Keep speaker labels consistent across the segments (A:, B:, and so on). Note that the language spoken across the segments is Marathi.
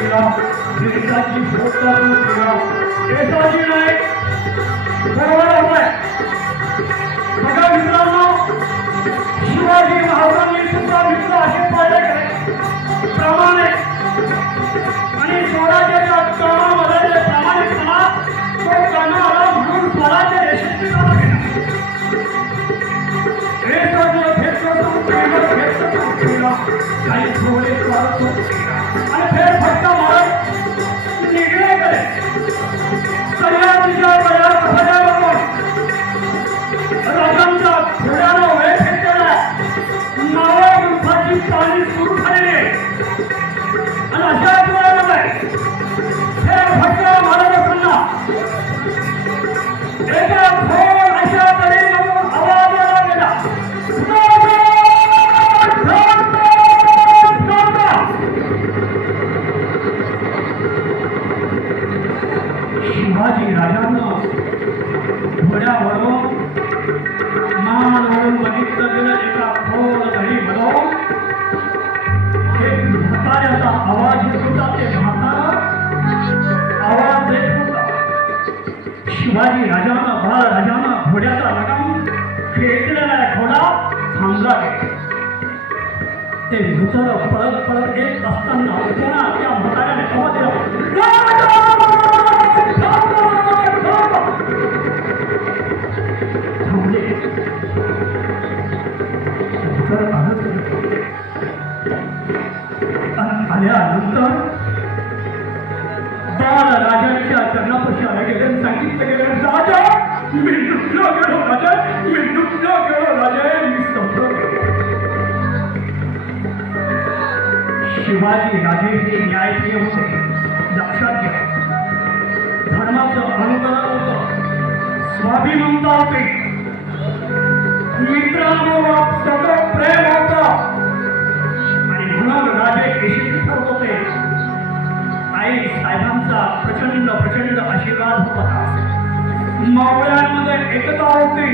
A: सुद्धा तो केला देशाची सुद्धा तो केला देशाची नाही बरोबर होय बघा मित्रांनो शिवाजी महाराजांनी सुद्धा युद्ध असे पाहिले गेले प्रमाणे आणि स्वराज्याच्या तणामध्ये जे प्रामाणिकपणा तो करणारा म्हणून स्वराज्य यशस्वी झाला गेला हे सगळं घेतलं तर शिवाजी राजांना बाळ राजांना घोड्याचा लगाम फेकलेला घोडा थांबला ते भूतर पळत पळत येत असताना पुन्हा त्या म्हाताऱ्याने आवाज दिला? थांबले. भूतर आलं. आल्यानंतर बाळ राजाच्या चरणापाशी आले गेले आणि सांगितलं गेलं राजा मी नुकलो गेलो राजा मी नुकलो गेलो राजा मी संपलो. शिवाजी राजे हे न्यायप्रिय होते लक्षात घ्या. धर्माचं अनुकरण होतं. स्वाभिमंता होते. होता मावळ्यांमध्ये एकता होती.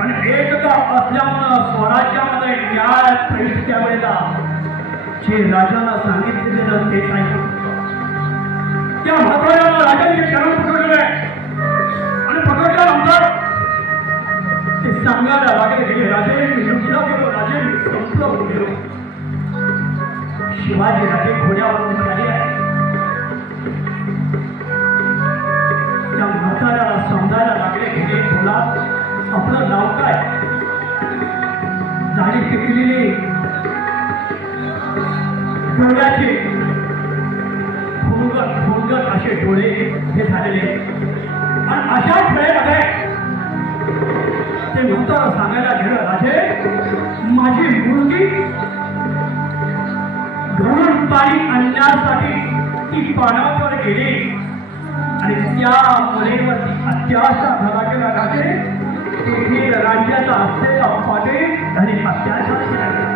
A: आणि एकता असल्यामुळं स्वराज्यामध्ये न्याय प्रवेश त्यावेळेला जे राजाला सांगितलेलं ते सांगितलं त्या म्हाताऱ्याला राजांचे चरण पकडले. आणि पकडल्यानंतर ते सांगायला लागले गेले राजे मी लुटला गेलो राजे मी संपलो गेलो. शिवाजी राजे घोड्यावरून आपलं नाव काय? दाढी टिकलेली. डोळ्याचे फुलगट फुलगट असे डोळे हे झालेले. आणि अशाच वेळेमध्ये ते नंतर सांगायला घेणं राजे माझी मुलगी घरून पाणी आणण्यासाठी ती पाण्यावर गेली. आणि त्या मुलीवरती अत्याचार झाला गेला राजे तेथील राज्याचा हस्ते पाणी आणि अत्याचार केला गेला